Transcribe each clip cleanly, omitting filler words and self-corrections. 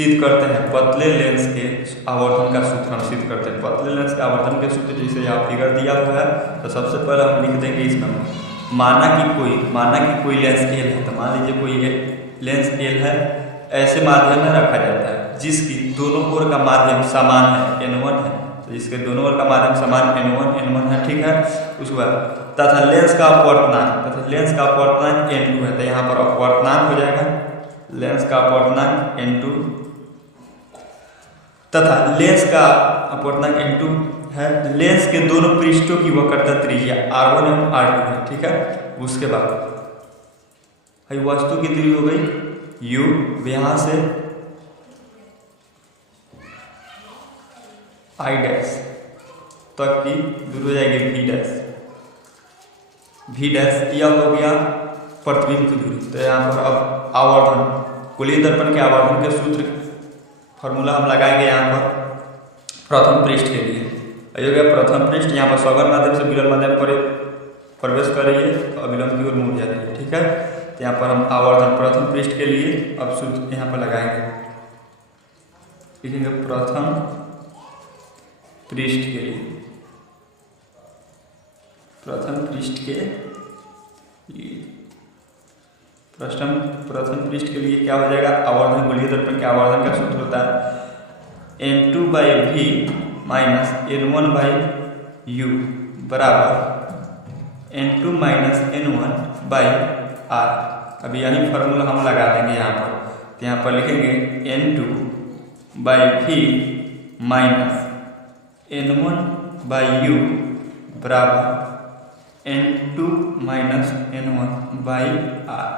सिद्ध करते हैं पतले लेंस के आवर्धन का सूत्र हम सिद्ध करते हैं। पतले लेंस के आवर्धन के सूत्र जैसे यहाँ फिगर दिया हुआ है, तो सबसे पहले हम लिख देंगे इसमें माना कि कोई लेंस एल है। तो मान लीजिए कोई लेंस एल है, ऐसे माध्यम में रखा जाता है जिसकी दोनों ओर का माध्यम समान है, n1 है। तो इसके दोनों ओर का माध्यम समान n1 है, ठीक है। उसके बाद तथा लेंस का अपवर्तनांक n2 है। तो यहाँ पर अपवर्तनांक हो जाएगा लेंस का अपवर्तनांक n2 तथा लेंस का अपवर्तनांक n2 है। लेंस के दोनों पृष्ठों की वक्रता त्रिज्या r1 एवं r2 है, ठीक है। उसके बाद वस्तु की दूरी हो गई u, यहां से i डैश तक की दूरी हो जाएगी v डैश। यह हो गया प्रतिबिंब की दूरी। तो यहाँ पर अब आवर्धन, गोलीय दर्पण के आवर्धन के सूत्र फॉर्मूला हम लगाएंगे यहाँ पर प्रथम पृष्ठ के लिए। हो गया प्रथम पृष्ठ, यहाँ पर सघन माध्यम से विरल माध्यम पर प्रवेश कर रही है तो अविलंब की ओर मुड़ जा रही है, ठीक है। तो यहाँ पर हम आवर्धन प्रथम पृष्ठ के लिए अब सूत्र यहाँ पर लगाएंगे, लिखेंगे प्रथम पृष्ठ के लिए। प्रथम पृष्ठ के लिए क्या हो जाएगा, आवर्धन, गोलीय दर्पण के आवर्धन का सूत्र होता है n2/v माइनस n1/u बराबर n2 माइनस n1/r। अभी यही फॉर्मूला हम लगा देंगे यहाँ पर। तो यहाँ पर लिखेंगे n2/v माइनस n1/u बराबर n2 माइनस n1/r।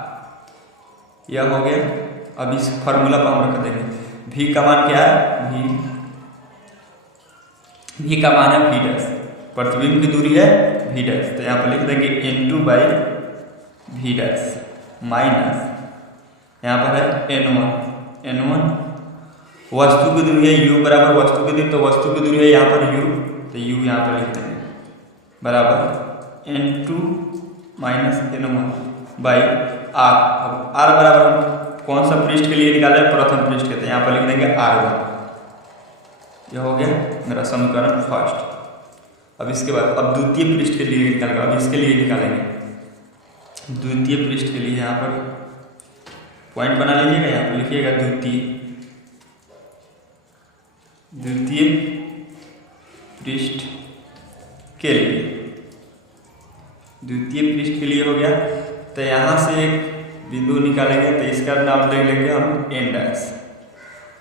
यह हो गया। अब इस फॉर्मूला पर हम रख देंगे v का मान क्या है, v का मान है v डैश, प्रतिबिंब की दूरी है v डैश। तो यहाँ पर लिख देंगे n2/v डैश माइनस यहाँ पर है n1 वस्तु की दूरी है u बराबर वस्तु की दूरी, तो वस्तु की दूरी है यहाँ पर u, तो u यहाँ पर लिख देंगे बराबर n2 माइनस n1/r। अब r बराबर कौन सा पृष्ठ के लिए निकाले, प्रथम पृष्ठ के। तो यहाँ पर लिख देंगे r1। यह हो गया मेरा समीकरण फर्स्ट। अब इसके बाद अब द्वितीय पृष्ठ के लिए निकालेंगे। अब इसके लिए निकालेंगे द्वितीय पृष्ठ के लिए। यहाँ पर पॉइंट बना लीजिएगा, यहाँ पर लिखिएगा द्वितीय पृष्ठ के लिए। द्वितीय पृष्ठ के लिए हो गया। तो यहाँ से एक बिंदु निकालेंगे, तो इसका नाम ले लेंगे हम n डैश।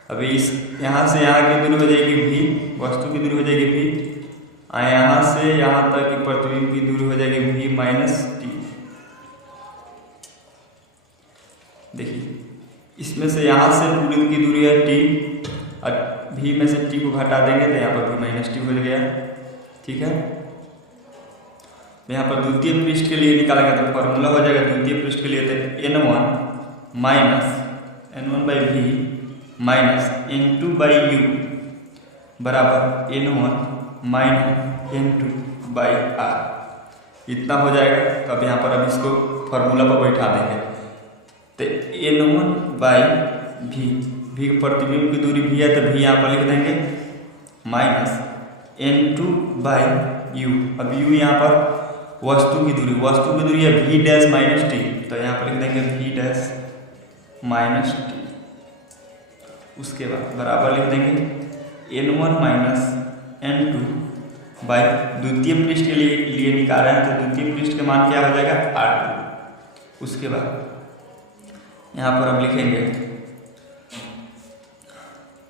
अभी इस यहाँ से यहाँ की दूरी हो जाएगी v, वस्तु की दूरी हो जाएगी v, यहाँ से यहाँ तक की प्रतिबिंब की दूरी हो जाएगी v माइनस t। देखिए इसमें से यहाँ से पूरी की दूरी है t, और v में से t को घटा देंगे तो यहाँ पर v माइनस t हो गया, ठीक है। यहाँ पर द्वितीय पृष्ठ के लिए निकालेंगे तो फॉर्मूला हो जाएगा द्वितीय पृष्ठ के लिए तो n1 minus n1/v minus n2/u बराबर n1 माइनस n2/r। इतना हो जाएगा। तो अब यहाँ पर अब इसको फॉर्मूला पर बैठा देंगे। तो n1/v, v प्रतिबिंब की दूरी v है तो v यहाँ पर लिख देंगे माइनस n2/u। अब u यहाँ पर वस्तु की दूरी है v डैश माइनस टी, तो यहाँ पर लिख देंगे v डैश माइनस टी। उसके बाद बराबर लिख देंगे n1 माइनस n2 द्वितीय पृष्ठ के लिए निकाल रहे हैं, तो द्वितीय पृष्ठ के मान क्या हो जाएगा r2। उसके बाद यहाँ पर हम लिखेंगे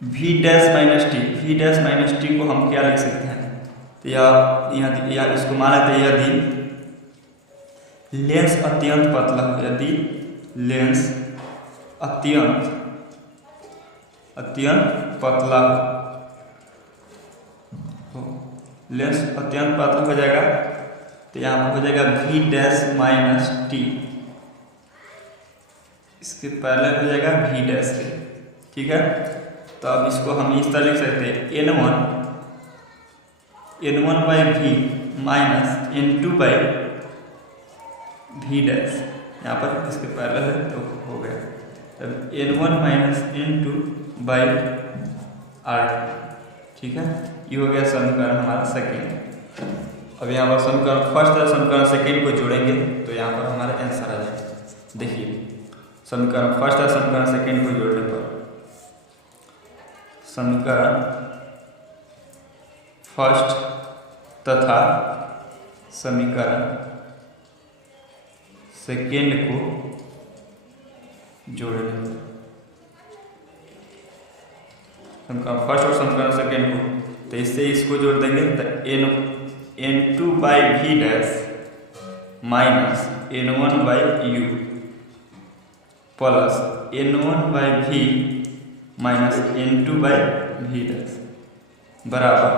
v डैश माइनस टी को हम क्या लिख सकते हैं, तो यह इसको माना तो यदि लेंस अत्यंत पतला हो, यदि लेंस अत्यंत पतला हो, लेंस अत्यंत पतला हो जाएगा तो यहाँ पर हो जाएगा v डैश माइनस टी। इसके पहले हो जाएगा v डैश के, ठीक है। तो अब इसको हम इस तरह लिख सकते हैं n1/v माइनस n2/v डैश। यहाँ पर इसके पहले है तो हो गया। तब N1 minus N2 by R2। ठीक है, ये हो गया समीकरण हमारा सेकेंड। अब यहाँ पर समीकरण फर्स्ट और समीकरण सेकेंड को जोड़ेंगे तो यहाँ पर हमारा आंसर आ जाएगा। देखिए समीकरण फर्स्ट और समीकरण सेकेंड को जोड़ने पर समीकरण फर्स्ट तथा समीकरण सेकेंड को जोड़ने पर समीकरण फर्स्ट और समीकरण सेकेंड को, तो इससे इसको जोड़ देंगे तो N2 by v dash minus N1 by u plus N1 by v minus N2 by v dash बराबर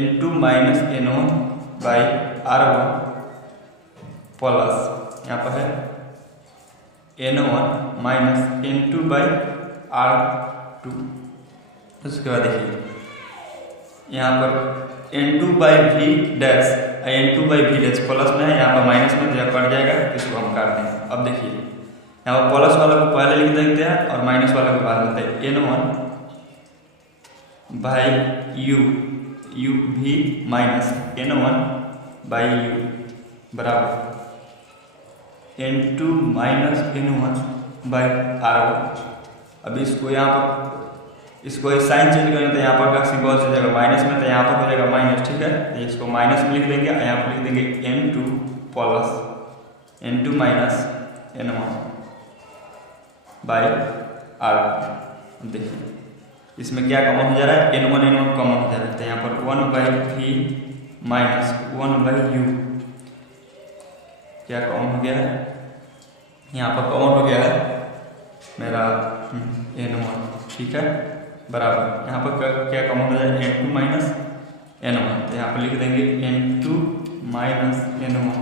N2 minus N1 by R1 plus यहाँ पर है N1 minus N2 by R2। उसके बाद देखिए यहाँ पर N2 by v dash N2 by v dash plus में है, यहाँ पर माइनस में जब कट जाएगा इसको हम काट देंगे। अब देखिए यहाँ पर प्लस वाला को पहले लिख देते हैं और माइनस वाला को बाद में लिखते हैं। N1 बाई यू भी माइनस N1 बाई यू बराबर N2 minus N1 by R1। अब इसको यहाँ पर इसको साइन चेंज करेंगे तो यहाँ पर का सिंबल हो जाएगा माइनस में, तो यहाँ पर हो जाएगा माइनस। ठीक है, इसको माइनस में लिख देंगे, यहाँ पर लिख देंगे N2 plus N2 minus N1 by R। देखिए इसमें क्या कॉमन हो जा रहा है, N1 कॉमन हो जा रहा है, तो यहाँ पर 1 by v minus 1 by u क्या कॉमन हो गया है, यहाँ पर कॉमन हो गया है मेरा N1। ठीक है, बराबर यहाँ पर क्या कॉमन हो जाएगा N2 माइनस N1, तो यहाँ पर लिख देंगे N2 माइनस N1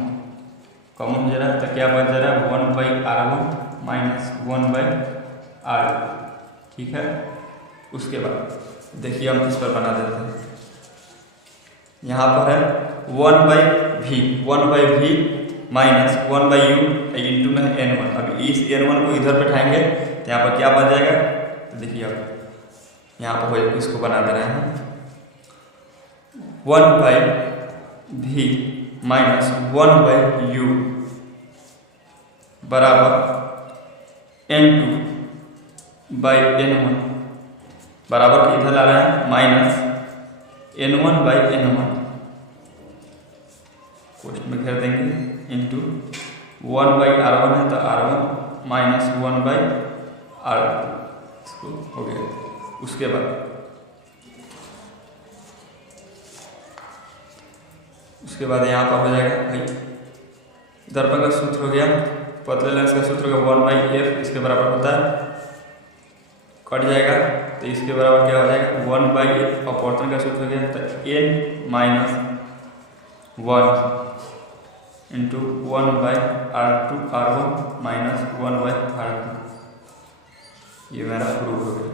कॉमन हो जा रहा है, तो क्या बच जा रहा है 1 by R1 minus 1 by R। ठीक है, उसके बाद देखिए हम इस पर बना देते हैं। यहाँ पर है 1 by v minus 1 by u into में N1। अब इस N1 को इधर बैठाएंगे तो यहाँ पर क्या बच जाएगा, तो देखिए अब यहाँ पर इसको बना दे रहे हैं 1 by v minus 1 by u बराबर N2 बाई N1 बराबर के इधर ला रहे हैं माइनस N1 बाई N1 कोष्ट में घेर देंगे इंटू 1 बाई R1 है तो R1 माइनस 1 बाई R2 इसको हो गया। उसके बाद यहाँ पर हो जाएगा भाई दर्पण का सूत्र हो गया, पतले लेंस का सूत्र होगा 1 बाई एफ इसके बराबर होता है, कट जाएगा तो इसके बराबर क्या हो जाएगा 1 बाई एफ। अपवर्तन का सूत्र हो गया तो n minus 1 into 1 by R1 minus 1 by R2। ये मेरा प्रूफ हो गया।